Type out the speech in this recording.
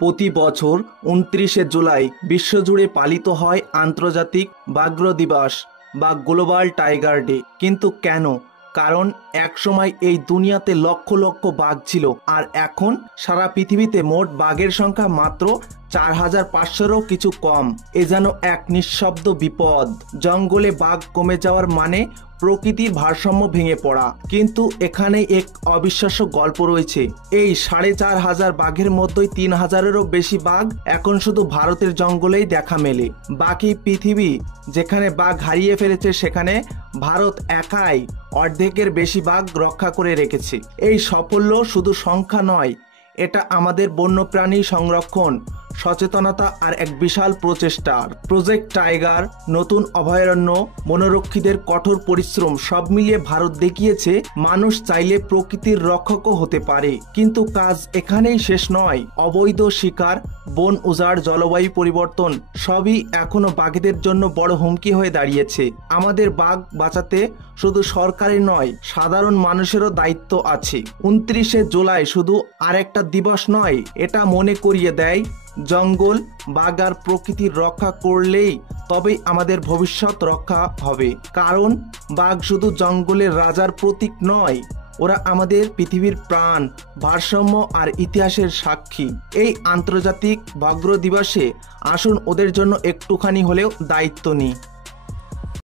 প্রতি বছর ২৯শে জুলাই বিশ্বজুড়ে পালিত হয় আন্তর্জাতিক ব্যাঘ্র দিবস বা গ্লোবাল টাইগার ডে। কিন্তু কেন? কারণ একসময় এই দুনিয়াতে লক্ষ লক্ষ বাঘ ছিল, আর এখন সারা পৃথিবীতে মোট বাঘের সংখ্যা মাত্র ৪৫০০-রও কিছু কম। এ যেন এক নিঃশব্দ বিপদ। জঙ্গলে বাঘ কমে যাওয়ার মানে প্রকৃতির ভারসাম্য ভেঙে পড়া। কিন্তু এখানে এক অবিশ্বাস্য গল্প রয়েছে। এই ৪৫০০ বাঘের মধ্যে ৩০০০-এরও বেশি বাঘ এখন শুধু ভারতের জঙ্গলেই দেখা মেলে। বাকি পৃথিবী যেখানে বাঘ হারিয়ে ফেলেছে, সেখানে ভারত একাই অর্ধেকের বেশি বাঘ রক্ষা করে রেখেছে। এই সাফল্য শুধু সংখ্যা নয়, এটা আমাদের বন্যপ্রাণী সংরক্ষণ সচেতনতা আর এক বিশাল প্রচেষ্টার। প্রজেক্ট টাইগার, নতুন অভয়ারণ্য, বনরক্ষীদের কঠোর পরিশ্রম সব মিলিয়ে ভারত দেখিয়েছে মানুষ চাইলে প্রকৃতির রক্ষকও হতে পারে। কিন্তু কাজ এখানেই শেষ নয়। অবৈধ শিকার, বন উজাড়, জলবায়ু পরিবর্তন সবই এখনো বাঘেদের জন্য বড় হুমকি হয়ে দাঁড়িয়েছে। আমাদের বাঘ বাঁচাতে শুধু সরকারের নয়, সাধারণ মানুষেরও দায়িত্ব আছে। ২৯শে জুলাই শুধু আরেকটা দিবস নয়, এটা মনে করিয়ে দেয় জঙ্গল, বাঘ আর প্রকৃতির রক্ষা করলেই তবেই আমাদের ভবিষ্যৎ রক্ষা হবে। কারণ বাঘ শুধু জঙ্গলের রাজার প্রতীক নয়, ওরা আমাদের পৃথিবীর প্রাণ, ভারসাম্য আর ইতিহাসের সাক্ষী। এই আন্তর্জাতিক ব্যাঘ্র দিবসে আসুন ওদের জন্য একটুখানি হলেও দায়িত্ব নিই।